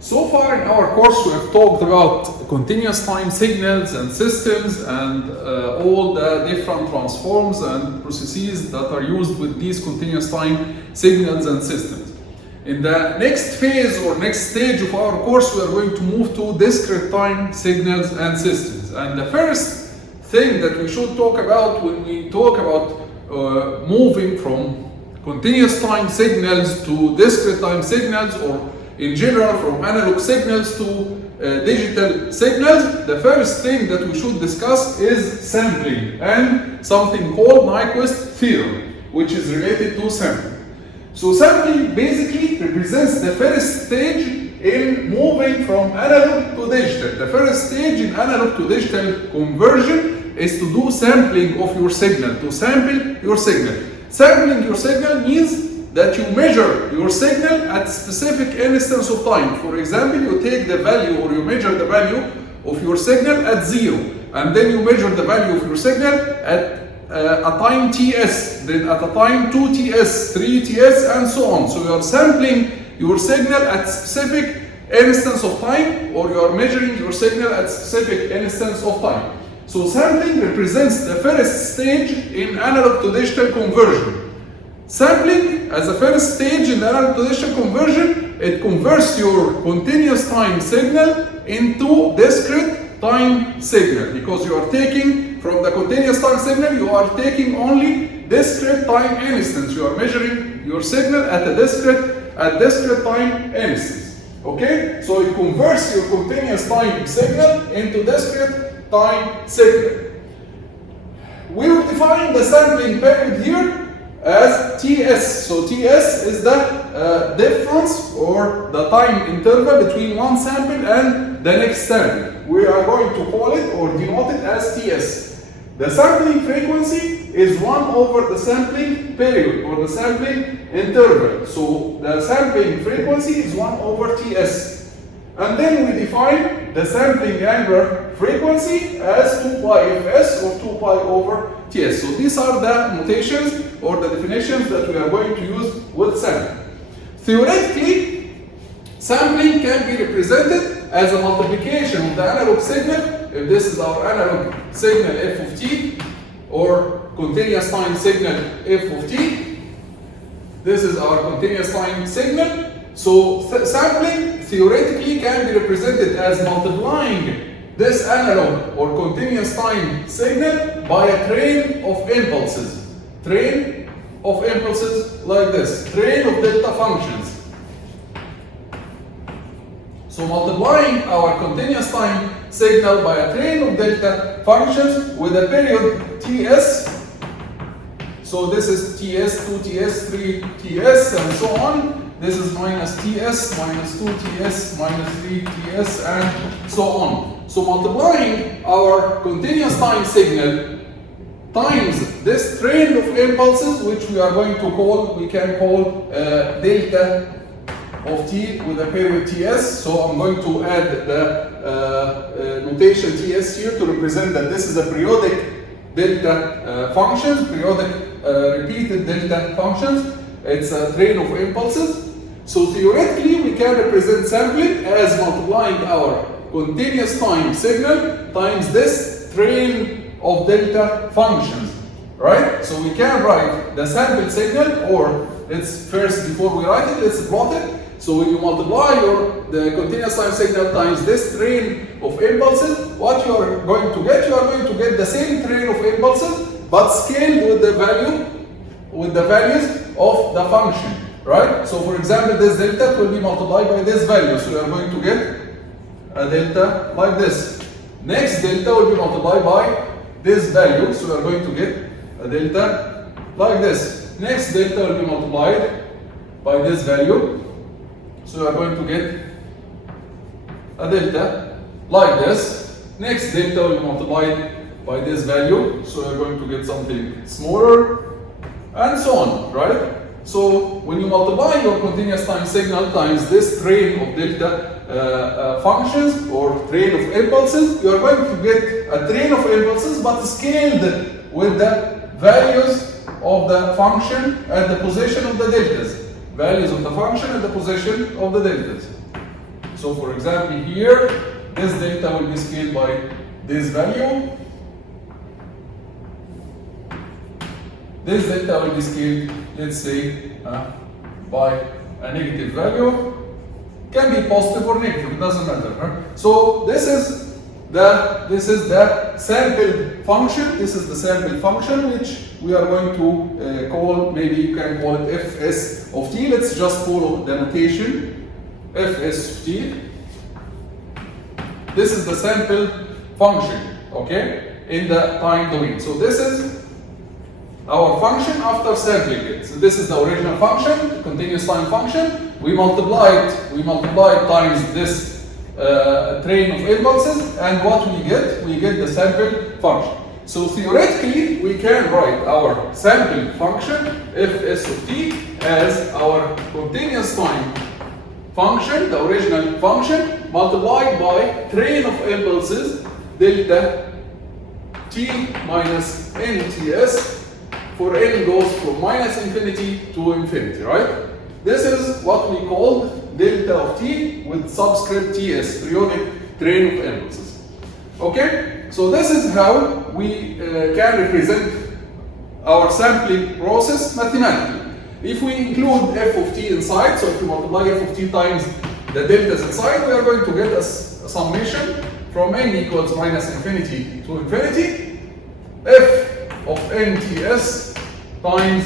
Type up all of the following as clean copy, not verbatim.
So far in our course we have talked about continuous time signals and systems and all the different transforms and processes that are used with these continuous time signals and systems. In the next phase or next stage of our course we are going to move to discrete time signals and systems. And the first thing that we should talk about when we talk about moving from continuous time signals to discrete time signals, or in general from analog signals to digital signals, the first thing that we should discuss is sampling and something called Nyquist Theorem, which is related to sampling. So sampling basically represents the first stage in moving from analog to digital. The first stage in analog to digital conversion is to do sampling of your signal, to sample your signal. Sampling your signal means that you measure your signal at specific instance of time. For example, you take the value or you measure the value of your signal at 0, and then you measure the value of your signal at a time ts, then at a time 2ts, 3ts, and so on. So you are sampling your signal at specific instance of time, or you are measuring your signal at specific instance of time. So sampling represents the first stage in analog to digital conversion. Sampling, as a first stage in the analog to digital conversion, it converts your continuous time signal into discrete time signal, because you are taking from the continuous time signal, you are taking only discrete time instance. You are measuring your signal at a discrete time instance. Okay? So it converts your continuous time signal into discrete time signal. We will define the sampling period here as Ts. So Ts is the difference or the time interval between one sample and the next sample. We are going to call it or denote it as Ts. The sampling frequency is 1 over the sampling period or the sampling interval. So the sampling frequency is 1 over Ts. And then we define the sampling angular frequency as 2 pi fs or 2 pi over Ts. So these are the notations or the definitions that we are going to use with sampling. Theoretically, sampling can be represented as a multiplication of the analog signal. If this is our analog signal f of t, or continuous time signal f of t, this is our continuous time signal. So sampling theoretically can be represented as multiplying this analog or continuous time signal by a train of impulses. Train of impulses like this. Train of delta functions. So multiplying our continuous time signal by a train of delta functions with a period Ts. So this is Ts, 2Ts, 3Ts, and so on. This is minus Ts, minus 2Ts, minus 3Ts, and so on. So multiplying our continuous time signal times this train of impulses, which we are going to call, we can call delta of t with a period Ts. So I'm going to add the notation Ts here to represent that this is a periodic delta functions, periodic repeated delta functions. It's a train of impulses. So theoretically, we can represent sampling as multiplying our continuous time signal times this train of delta functions, right? So we can write the sample signal, or let's first, before we write it, let's plot it. So when you multiply the continuous time signal times this train of impulses, what you are going to get? You are going to get the same train of impulses, but scaled with the values of the function, right? So for example, this delta will be multiplied by this value. So you are going to get a delta like this. Next delta will be multiplied by this value. So you are going to get a delta like this. Next delta will be multiplied by this value. So you are going to get a delta like this. Next delta will be multiplied by this value. So you are going to get something smaller, and so on, right? So when you multiply your continuous time signal times this train of delta functions or train of impulses, you are going to get a train of impulses but scaled with the values of the function at the position of the deltas. Values of the function at the position of the deltas. So for example here, this delta will be scaled by this value. This delta will be scaled, let's say, by a negative value. Can be positive or negative, it doesn't matter. So this is the sample function. This is the sample function which we are going to call, maybe you can call it fs of t. Let's just follow the notation, fs of t. This is the sample function, okay, in the time domain. So this is our function after sampling it. So this is the original function, the continuous time function. We multiplied times this train of impulses, and what we get the sample function. So theoretically, we can write our sample function fs of t as our continuous time function, the original function, multiplied by train of impulses delta t minus nts, for n goes from minus infinity to infinity, right? This is what we call delta of t with subscript ts, periodic train of impulses. Okay? So this is how we can represent our sampling process mathematically. If we include f of t inside, so if we multiply f of t times the deltas inside, we are going to get a summation from n equals minus infinity to infinity, f of nts times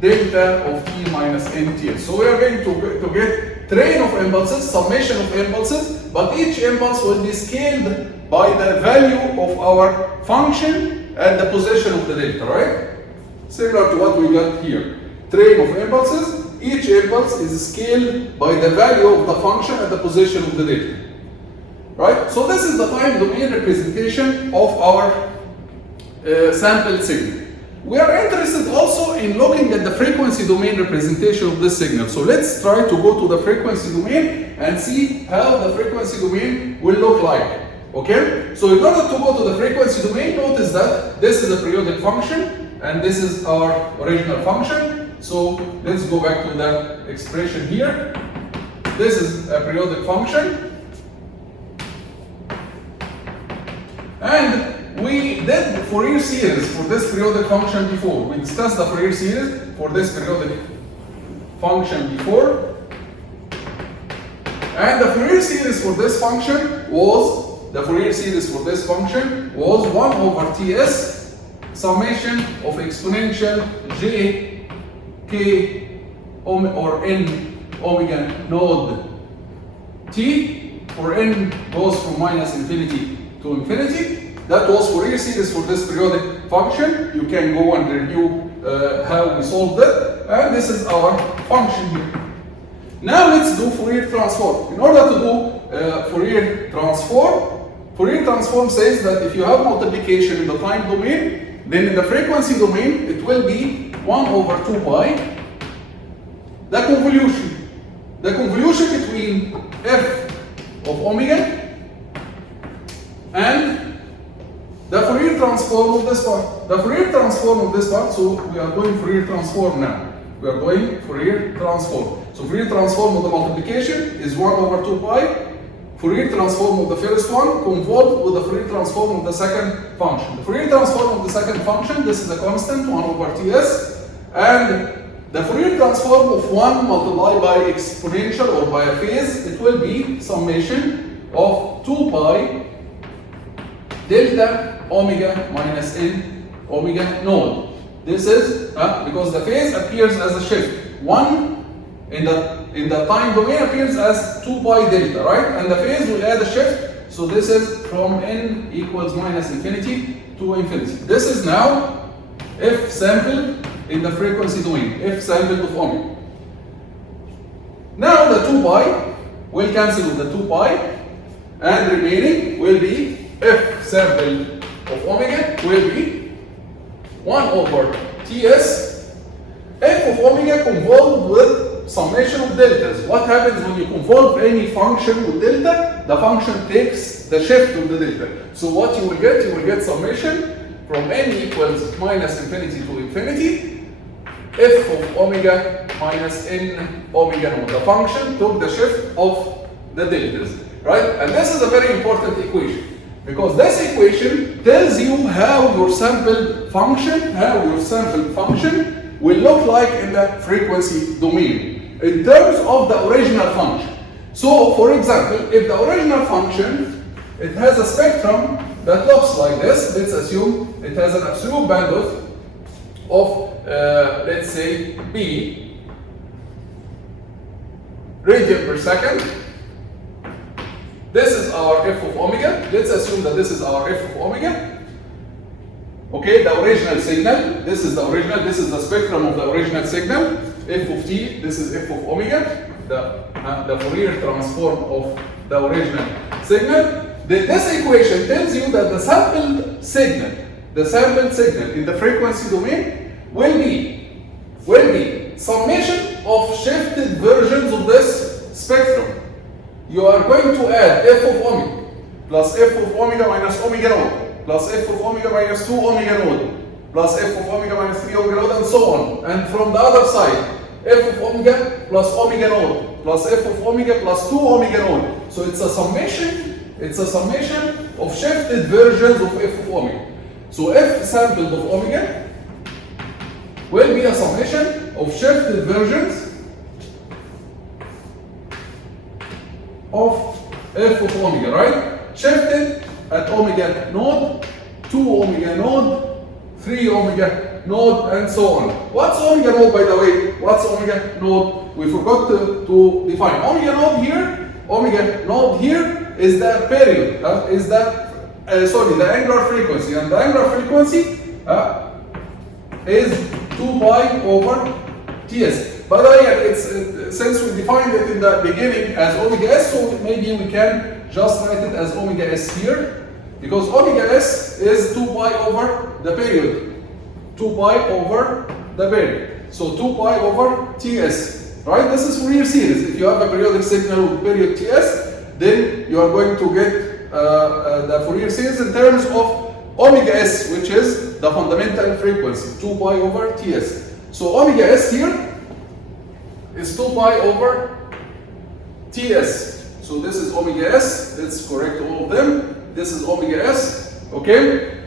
delta of t minus nts. So we are going to get train of impulses, summation of impulses, but each impulse will be scaled by the value of our function at the position of the delta, right? Similar to what we got here. Train of impulses, each impulse is scaled by the value of the function at the position of the delta. Right? So this is the time domain representation of our sample signal. We are interested also in looking at the frequency domain representation of this signal. So let's try to go to the frequency domain and see how the frequency domain will look like. Okay? So in order to go to the frequency domain, notice that this is a periodic function and this is our original function. So let's go back to the expression here. This is a periodic function. And we did the Fourier series for this periodic function before. We discussed the Fourier series for this periodic function before. And the Fourier series for this function was, 1 over Ts summation of exponential j k or n omega node t, for n goes from minus infinity to infinity. That was Fourier series for this periodic function. You can go and review how we solved it. And this is our function here. Now let's do Fourier transform. In order to do Fourier transform says that if you have multiplication in the time domain, then in the frequency domain it will be 1 over 2 pi. The convolution between f of omega and the Fourier transform of this part. So we are doing Fourier transform now. So Fourier transform of the multiplication is 1 over 2 pi. Fourier transform of the first one convolved with the Fourier transform of the second function. The Fourier transform of the second function, this is a constant, 1 over Ts. And the Fourier transform of 1 multiplied by exponential or by a phase, it will be summation of 2 pi delta omega minus n omega node. This is because the phase appears as a shift. 1 in the time domain appears as 2 pi delta, right? And the phase will add a shift. So this is from n equals minus infinity to infinity. This is now f sampled in the frequency domain, f sampled of omega. Now the 2 pi will cancel with the 2 pi, and remaining will be f sampled of omega will be 1 over Ts, f of omega convolved with summation of deltas. What happens when you convolve any function with delta? The function takes the shift of the delta. So what you will get summation from n equals minus infinity to infinity, f of omega minus n omega node. The function took the shift of the deltas, right? And this is a very important equation because this equation tells you how your sampled function, will look like in the frequency domain in terms of the original function. So, for example, if the original function, it has a spectrum that looks like this, let's assume it has an absolute bandwidth of, let's say, B radian per second. This is our f of omega. Let's assume that this is our f of omega. Okay, the original signal. This is the original. This is the spectrum of the original signal. F of t. This is f of omega. The Fourier transform of the original signal. This equation tells you that the sampled signal in the frequency domain will be summation of shifted versions of this spectrum. You are going to add f of omega plus f of omega minus omega naught plus f of omega minus 2 omega naught plus f of omega minus 3 omega naught and so on. And from the other side, f of omega plus omega naught plus f of omega plus 2 omega naught. So it's a summation of shifted versions of f of omega. So f sampled of omega will be a summation of shifted versions of f of omega, right? Shifted at omega naught, 2 omega naught, 3 omega naught, and so on. What's omega naught, by the way? What's omega naught? We forgot to define. Omega naught here is the period, the angular frequency, and the angular frequency is 2 pi over Ts. By the way, since we defined it in the beginning as omega s, so maybe we can just write it as omega s here, because omega s is 2 pi over the period. 2 pi over the period. So 2 pi over Ts. Right? This is Fourier series. If you have a periodic signal with period Ts, then you are going to get the Fourier series in terms of omega s, which is the fundamental frequency, 2 pi over Ts. So omega s here is 2 pi over Ts. So this is omega s. Let's correct all of them. This is omega s, okay?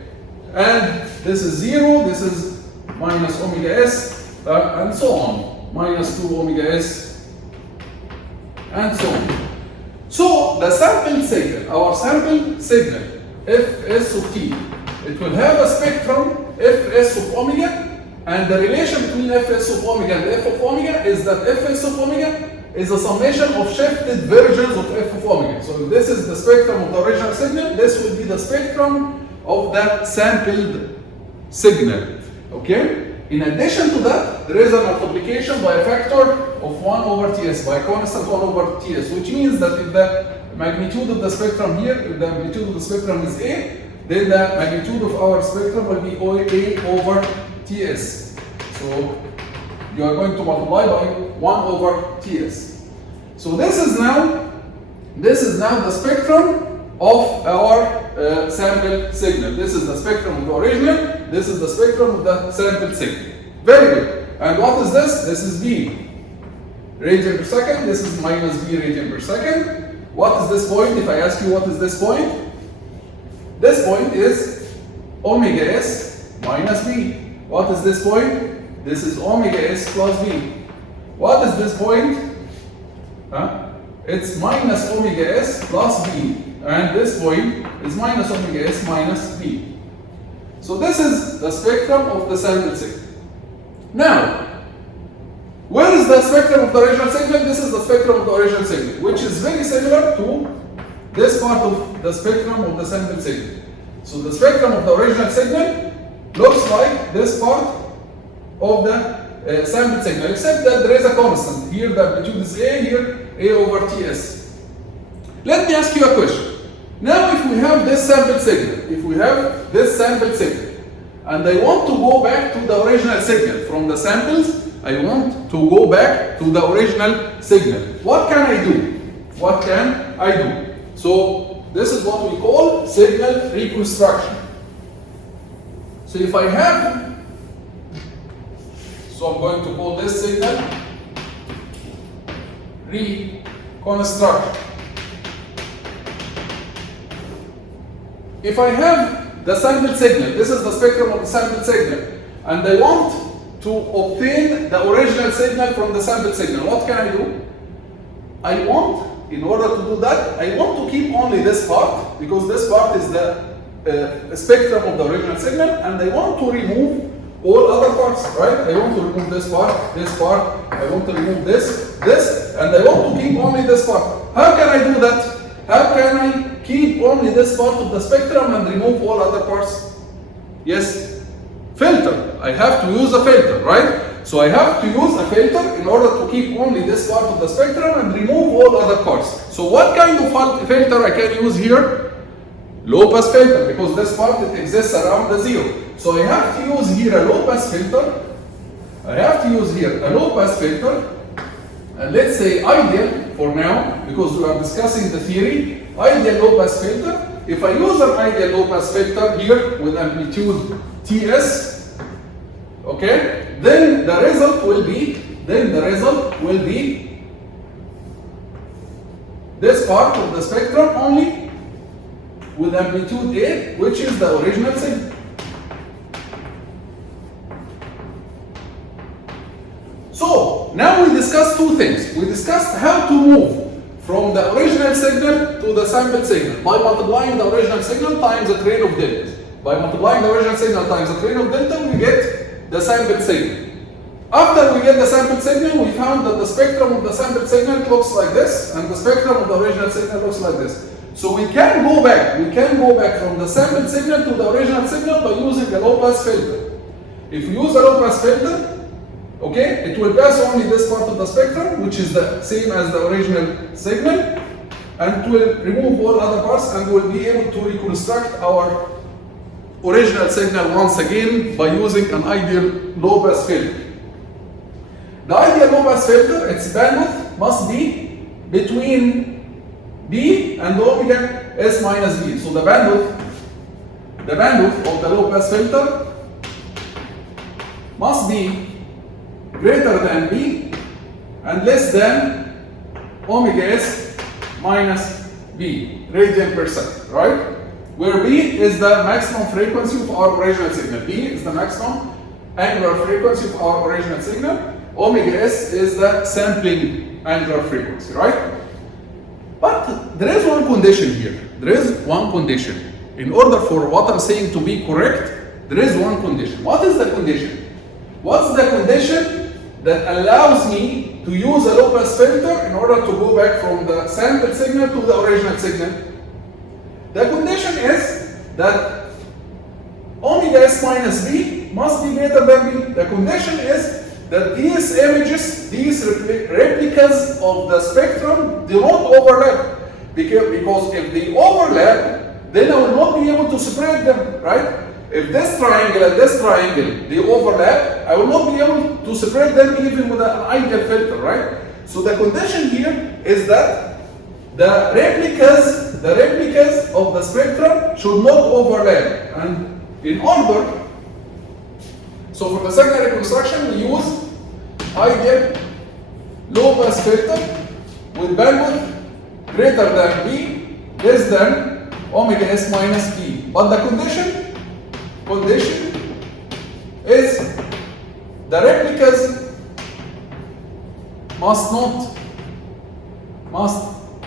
And this is 0, this is minus omega s, and so on. Minus 2 omega s, and so on. So the sampled signal, our sampled signal, fs of t, it will have a spectrum fs of omega, and the relation between fs of omega and f of omega is that fs of omega is a summation of shifted versions of f of omega. So if this is the spectrum of the original signal, this will be the spectrum of the sampled signal. Okay? In addition to that, there is a multiplication by a factor of 1 over Ts, by a constant 1 over Ts, which means that if the magnitude of the spectrum here, if the magnitude of the spectrum is A, then the magnitude of our spectrum will be A over Ts. So you are going to multiply by 1 over Ts. So this is now the spectrum of our sampled signal. This is the spectrum of the original. This is the spectrum of the sampled signal. Very good. And what is this? This is B radian per second. This is minus B radian per second. What is this point? If I ask you what is this point? This point is omega s minus B. What is this point? This is omega s plus B. What is this point? It's minus omega s plus B. And this point is minus omega s minus B. So this is the spectrum of the sampled signal. Now, where is the spectrum of the original signal? This is the spectrum of the original signal, which is very similar to this part of the spectrum of the sampled signal. So the spectrum of the original signal looks like this part of the sampled signal, except that there is a constant. Here the amplitude is A, here A over Ts. Let me ask you a question. Now if we have this sampled signal, and I want to go back to the original signal from the samples, I want to go back to the original signal. What can I do? So this is what we call signal reconstruction. So if I have, so I'm going to call this signal reconstruction. if I have the sample signal, this is the spectrum of the sample signal, and I want to obtain the original signal from the sample signal, what can I do? I want, in order to do that, I want to keep only this part, because this part is the spectrum of the original signal, and I want to remove all other parts, right? I want to remove this part, I want to remove this, and I want to keep only this part. How can I do that? How can I keep only this part of the spectrum and remove all other parts? Yes, filter. I have to use a filter, right? So I have to use a filter in order to keep only this part of the spectrum and remove all other parts. So what kind of filter I can use here? Low pass filter, because this part it exists around the zero. So I have to use here a low pass filter. And let's say ideal for now, because we are discussing the theory, ideal low pass filter. If I use an ideal low pass filter here with amplitude Ts, okay, then the result will be this part of the spectrum only with amplitude A, which is the original signal. So now we discussed two things. We discussed how to move from the original signal to the sample signal by multiplying the original signal times the train of deltas. By multiplying the original signal times the train of delta, we get the sample signal. After we get the sample signal, we found that the spectrum of the sample signal looks like this, and the spectrum of the original signal looks like this. So we can go back from the sample signal to the original signal by using a low pass filter. If we use a low pass filter, okay, it will pass only this part of the spectrum, which is the same as the original signal, and it will remove all other parts, and we'll be able to reconstruct our original signal once again by using an ideal low pass filter. The ideal low pass filter, its bandwidth must be between B and omega S minus B. So the bandwidth of the low pass filter must be greater than B and less than omega S minus B radian per second, right? Where B is the maximum frequency of our original signal. B is the maximum angular frequency of our original signal. Omega S is the sampling angular frequency, right? But there is one condition here. In order for what I'm saying to be correct, there is one condition. What is the condition? What's the condition that allows me to use a low pass filter in order to go back from the sample signal to the original signal? The condition is that omega S minus B must be greater than B. The condition is that these images, these replicas of the spectrum do not overlap. Because if they overlap, then I will not be able to separate them, right? If this triangle and this triangle, they overlap, I will not be able to separate them even with an ideal filter, right? So the condition here is that the replicas of the spectrum should not overlap. And in order, so for the second reconstruction, we use ideal low pass filter with bandwidth greater than B, less than omega S minus B. But the condition is the replicas must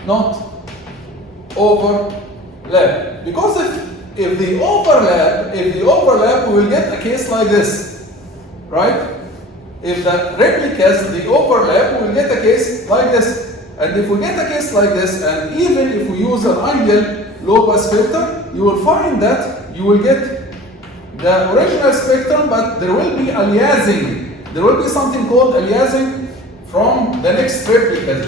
not overlap. Because if they overlap, we will get a case like this, right? If the replicas they overlap, we will get a case like this. And if we get a case like this, and even if we use an ideal low pass filter, you will find that you will get the original spectrum, but there will be aliasing. There will be something called aliasing from the next replica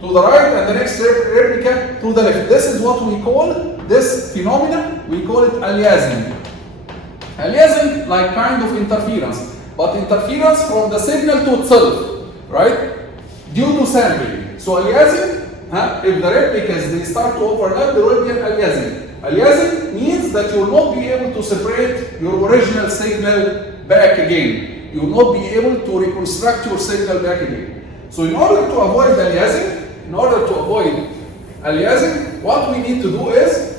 to the right and the next replica to the left. This is what we call this phenomenon. We call it aliasing. Aliasing, like kind of interference, but interference from the signal to itself, right? Due to sampling. So aliasing, if the replicas they start to overlap, there will be an aliasing. Aliasing means that you will not be able to separate your original signal back again. You will not be able to reconstruct your signal back again. So in order to avoid aliasing, what we need to do is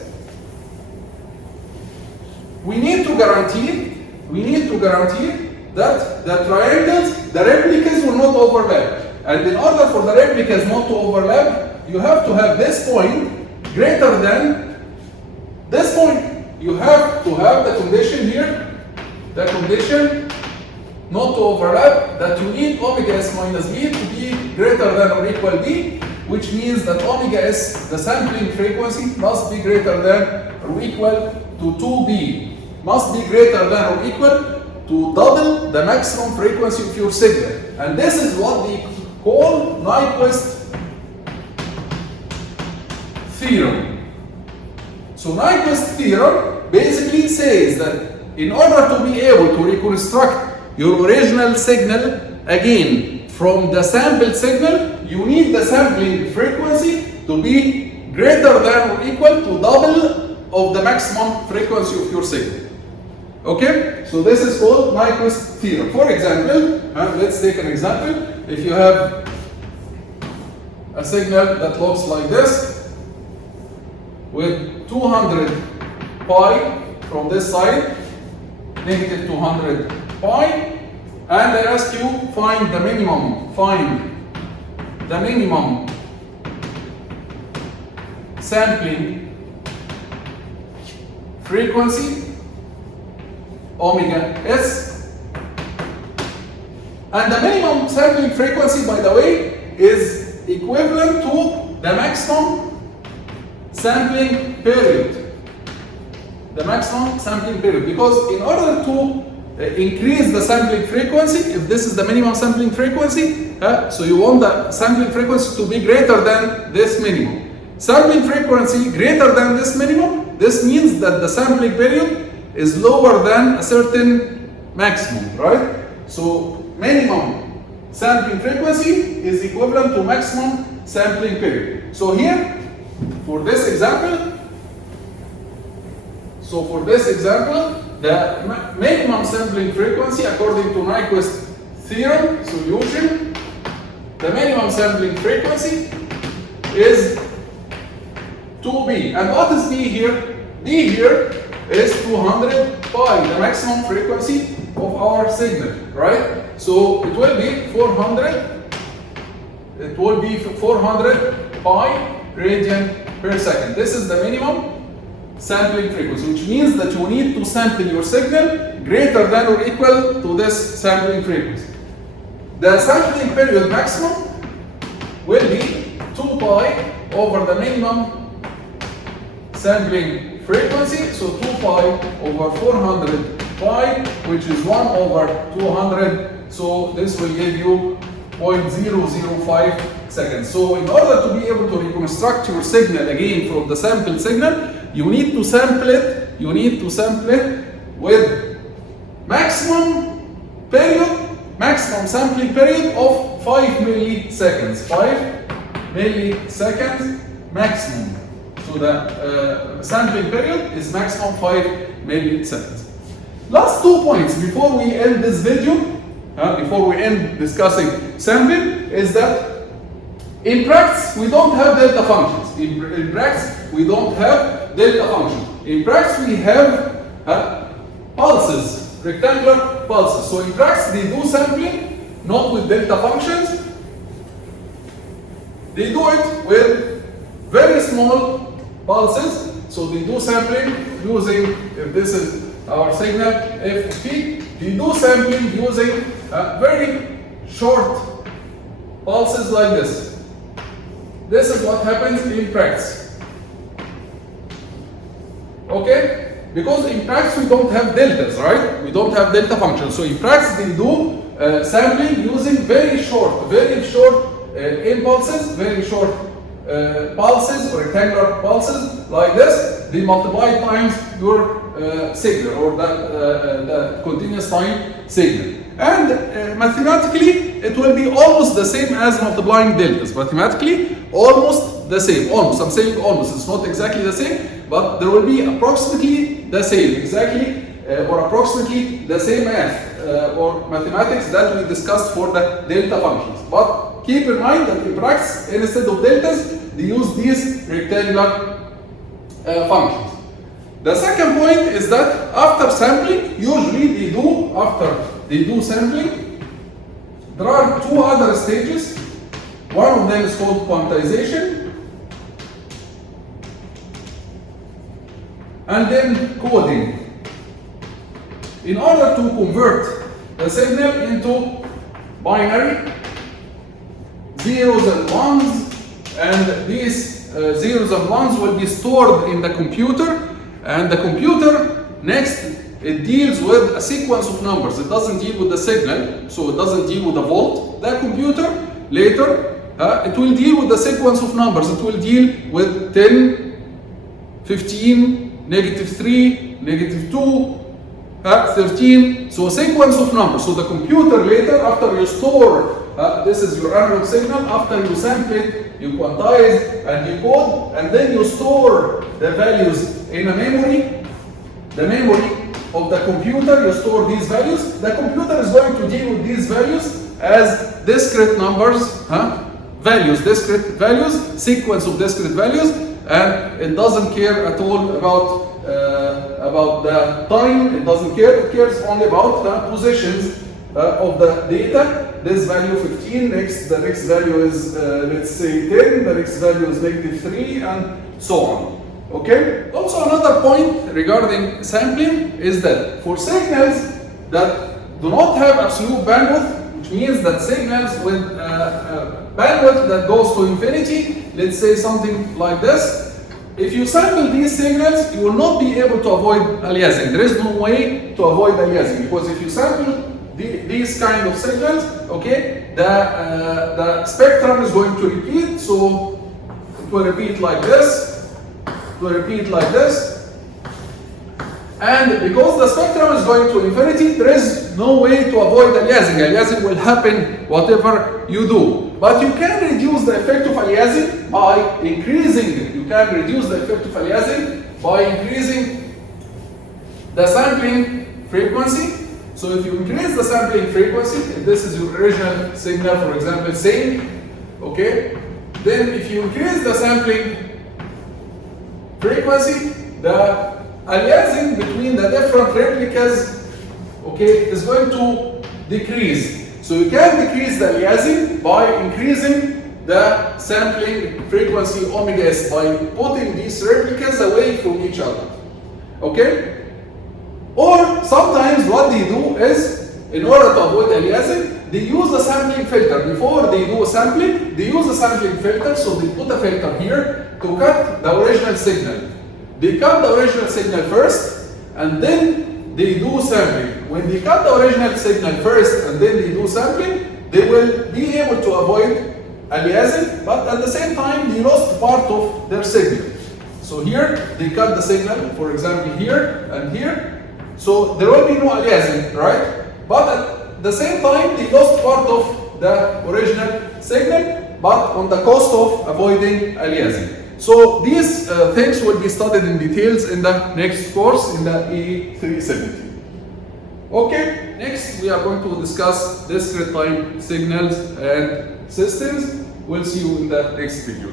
to guarantee that the triangles, the replicas will not overlap. And in order for the replicas not to overlap, you have to have this point greater than this point. You have to have the condition here, the condition not to overlap, that you need omega s minus b to be greater than or equal b, which means that omega s, the sampling frequency, must be greater than or equal to 2b, must be greater than or equal to double the maximum frequency of your signal. And this is what we call Nyquist theorem. So Nyquist theorem basically says that in order to be able to reconstruct your original signal again from the sampled signal, you need the sampling frequency to be greater than or equal to double of the maximum frequency of your signal. Okay, so this is called Nyquist theorem. For example, let's take an example. If you have a signal that looks like this, with 200 pi from this side, negative 200 pi, and I ask you find the minimum sampling frequency, omega s, and the minimum sampling frequency, by the way, is equivalent to the maximum sampling period. The maximum sampling period, because in order to increase the sampling frequency, if this is the minimum sampling frequency, so you want the sampling frequency to be greater than this minimum. Sampling frequency greater than this minimum, this means that the sampling period is lower than a certain maximum, right? So minimum sampling frequency is equivalent to maximum sampling period. So here, for this example, the minimum sampling frequency according to Nyquist theorem solution, the minimum sampling frequency is 2b. And what is b here? B here is 200 pi, the maximum frequency of our signal, right? So it will be 400 pi radian per second. This is the minimum sampling frequency, which means that you need to sample your signal greater than or equal to this sampling frequency. The sampling period maximum will be 2 pi over the minimum sampling frequency, so 2 pi over 400 pi, which is 1 over 200, so this will give you 0.005 seconds. So in order to be able to reconstruct your signal again from the sampled signal, you need to sample it with maximum sampling period of 5 milliseconds. 5 milliseconds maximum. So the sampling period is maximum 5 milliseconds. Last 2 points before we end this video, before we end discussing sampling, is that in practice we don't have delta functions. In practice we don't have delta functions. In practice we have pulses, rectangular pulses. So in practice they do sampling not with delta functions. They do it with very small pulses. So they do sampling using, if this is our signal ft, they do sampling using very short pulses like this. This is what happens in practice. Okay? Because in practice we don't have deltas, right? We don't have delta functions. So in practice they do sampling using very short impulses, very short pulses or rectangular pulses like this. They multiply times your signal or the continuous time signal. And mathematically it will be almost the same as multiplying deltas. Mathematically almost the same. Almost, I'm saying almost, it's not exactly the same, but there will be approximately the same, or approximately the same math or mathematics that we discussed for the delta functions. But keep in mind that in practice, instead of deltas, they use these rectangular functions. The second point is that after sampling, usually after they do sampling, there are two other stages. One of them is called quantization, and then coding. In order to convert the signal into binary, zeros and ones, and these zeros and ones will be stored in the computer, and the computer next it deals with a sequence of numbers. It doesn't deal with the signal, so it doesn't deal with the volt. The computer later it will deal with the sequence of numbers. It will deal with 10, 15, -3, -2, 13, so a sequence of numbers. So the computer later, after you store, this is your analog signal, after you sample it, you quantize and you code, and then you store the values in a memory. The memory of the computer, you store these values. The computer is going to deal with these values as discrete numbers, discrete values, sequence of discrete values, and it doesn't care at all about the time. It doesn't care. It cares only about the positions of the data. This value 15, the next value is let's say 10, the next value is -3, and so on. Okay? Also another point regarding sampling is that for signals that do not have absolute bandwidth, which means that signals with bandwidth that goes to infinity, let's say something like this, if you sample these signals, you will not be able to avoid aliasing. There is no way to avoid aliasing, because if you sample these kind of signals, okay, the spectrum is going to repeat, so it will repeat like this, it will repeat like this, and because the spectrum is going to infinity, there is no way to avoid aliasing. Aliasing will happen whatever you do. But you can reduce the effect of aliasing by increasing, the sampling frequency. So if you increase the sampling frequency, if this is your original signal, for example, sync, okay, then if you increase the sampling frequency, the aliasing between the different replicas, okay, is going to decrease. So you can decrease the aliasing by increasing the sampling frequency omega s, by putting these replicas away from each other. Okay? Or sometimes what they do is, in order to avoid aliasing, they use a sampling filter. Before they do a sampling, they use a sampling filter, so they put a filter here to cut the original signal. They cut the original signal first, and then they do sampling. When they cut the original signal first and then they do sampling, they will be able to avoid aliasing, but at the same time they lost part of their signal. So here they cut the signal, for example here and here, so there will be no aliasing, right? But at the same time they lost part of the original signal, but on the cost of avoiding aliasing. So these things will be studied in details in the next course, in the E370. Okay, next we are going to discuss discrete time signals and systems. We'll see you in the next video.